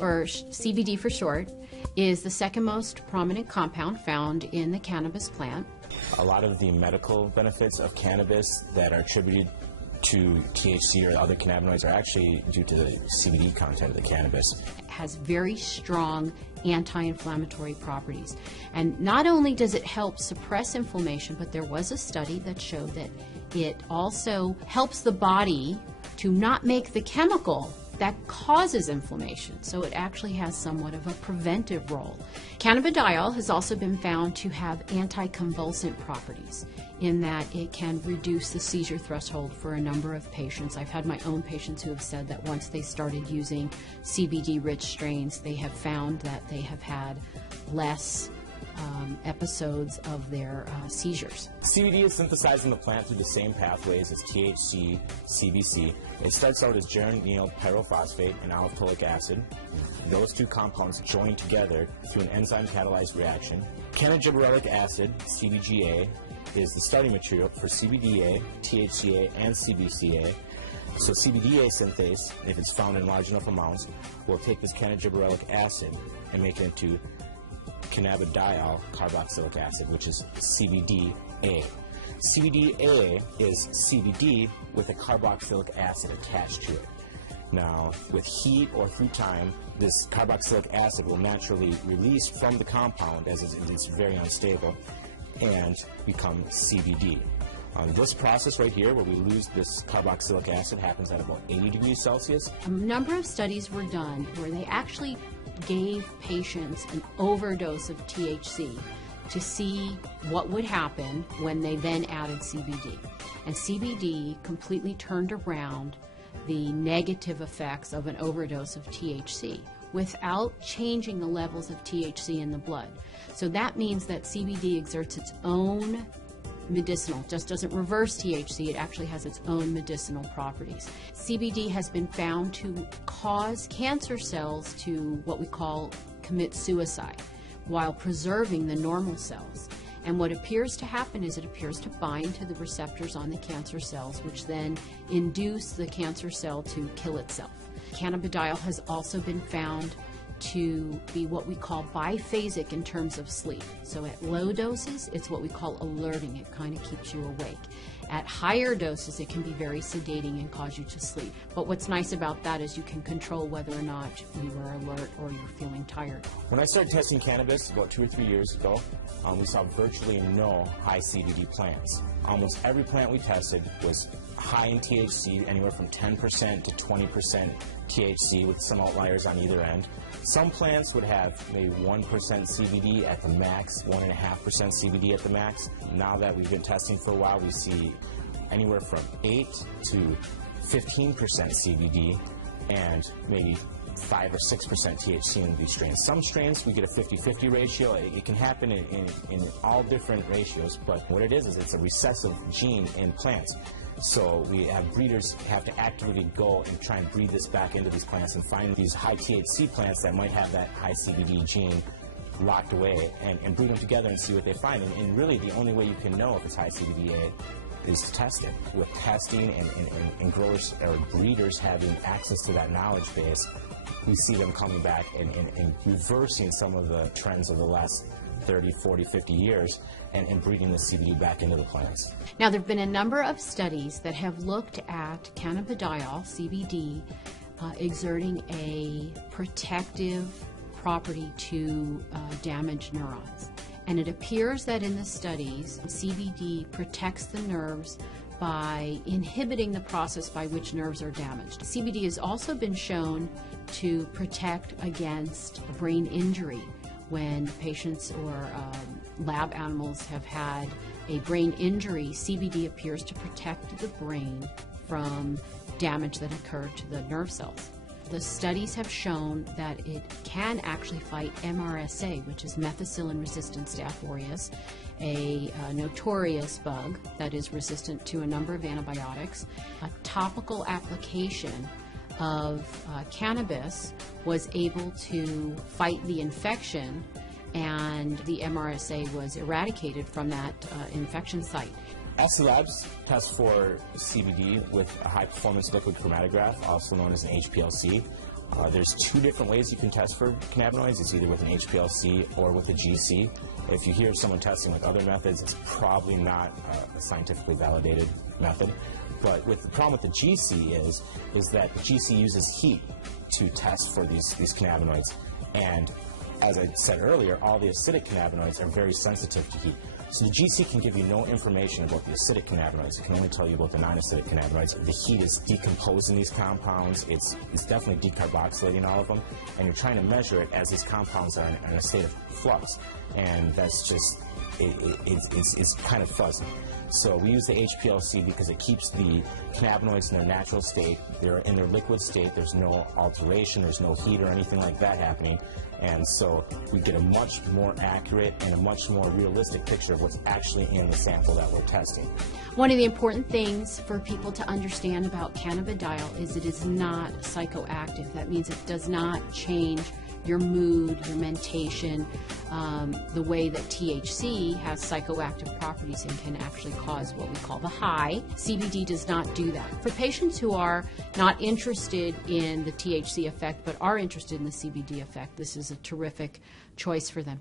or CBD for short, is the second most prominent compound found in the cannabis plant. A lot of the medical benefits of cannabis that are attributed to THC or other cannabinoids are actually due to the CBD content of the cannabis. It has very strong anti-inflammatory properties. And not only does it help suppress inflammation, but there was a study that showed that it also helps the body to not make the chemical that causes inflammation. So it actually has somewhat of a preventive role. Cannabidiol has also been found to have anticonvulsant properties in that it can reduce the seizure threshold for a number of patients. I've had my own patients who have said that once they started using CBD-rich strains, they have found that they have had less episodes of their seizures. CBD is synthesized in the plant through the same pathways as THC, CBC. It starts out as geranyl pyrophosphate and aliphylic acid. Those two compounds join together through an enzyme-catalyzed reaction. Cannabidiolic acid, CBGA, is the starting material for CBDA, THCA, and CBCA. So CBDA synthase, if it's found in large enough amounts, will take this cannabidiolic acid and make it into cannabidiol carboxylic acid, which is CBDA. CBDA is CBD with a carboxylic acid attached to it. Now, with heat or through time, this carboxylic acid will naturally release from the compound as it's very unstable and become CBD. This process right here, where we lose this carboxylic acid, happens at about 80 degrees Celsius. A number of studies were done where they actually gave patients an overdose of THC to see what would happen when they then added CBD. And CBD completely turned around the negative effects of an overdose of THC without changing the levels of THC in the blood. So that means that CBD exerts its own medicinal, just doesn't reverse THC, it actually has its own medicinal properties. CBD has been found to cause cancer cells to what we call commit suicide while preserving the normal cells. And what appears to happen is it appears to bind to the receptors on the cancer cells, which then induce the cancer cell to kill itself. Cannabidiol has also been found to be what we call biphasic in terms of sleep. So at low doses, it's what we call alerting. It kind of keeps you awake. At higher doses, it can be very sedating and cause you to sleep. But what's nice about that is you can control whether or not you are alert or you're feeling tired. When I started testing cannabis about 2 or 3 years ago, we saw virtually no high CBD plants. Almost every plant we tested was high in THC, anywhere from 10% to 20% THC, with some outliers on either end. Some plants would have maybe 1% CBD at the max, 1.5% CBD at the max. Now that we've been testing for a while, we see anywhere from 8 to 15% CBD and maybe 5 or 6% THC in these strains. Some strains we get a 50-50 ratio. It can happen in all different ratios, but what it is it's a recessive gene in plants. So we have breeders have to actively go and try and breed this back into these plants and find these high THC plants that might have that high CBD gene locked away and breed them together and see what they find. And really the only way you can know if it's high CBDA is to test it. With testing and growers or breeders having access to that knowledge base, we see them coming back and reversing some of the trends of the last 30, 40, 50 years and breeding the CBD back into the plants. Now, there have been a number of studies that have looked at cannabidiol, CBD, exerting a protective property to damaged neurons. And it appears that in the studies, CBD protects the nerves by inhibiting the process by which nerves are damaged. CBD has also been shown to protect against brain injury. When patients or lab animals have had a brain injury, CBD appears to protect the brain from damage that occurred to the nerve cells. The studies have shown that it can actually fight MRSA, which is methicillin-resistant Staph aureus, a notorious bug that is resistant to a number of antibiotics. A topical application of cannabis was able to fight the infection, and the MRSA was eradicated from that infection site. SC Labs tests for CBD with a high-performance liquid chromatograph, also known as an HPLC. There's two different ways you can test for cannabinoids. It's either with an HPLC or with a GC. If you hear someone testing with other methods, it's probably not a scientifically validated method. But the problem with the GC is that the GC uses heat to test for these cannabinoids. And as I said earlier, all the acidic cannabinoids are very sensitive to heat. So the GC can give you no information about the acidic cannabinoids. It can only tell you about the non-acidic cannabinoids. The heat is decomposing these compounds. It's definitely decarboxylating all of them. And you're trying to measure it as these compounds are in a state of flux. And that's just, it's kind of fuzzy. So we use the HPLC because it keeps the cannabinoids in their natural state. They're in their liquid state. There's no alteration. There's no heat or anything like that happening. And so we get a much more accurate and a much more realistic picture of what's actually in the sample that we're testing. One of the important things for people to understand about cannabidiol is it is not psychoactive. That means it does not change your mood, your mentation, the way that THC has psychoactive properties and can actually cause what we call the high. CBD does not do that. For patients who are not interested in the THC effect but are interested in the CBD effect, this is a terrific choice for them.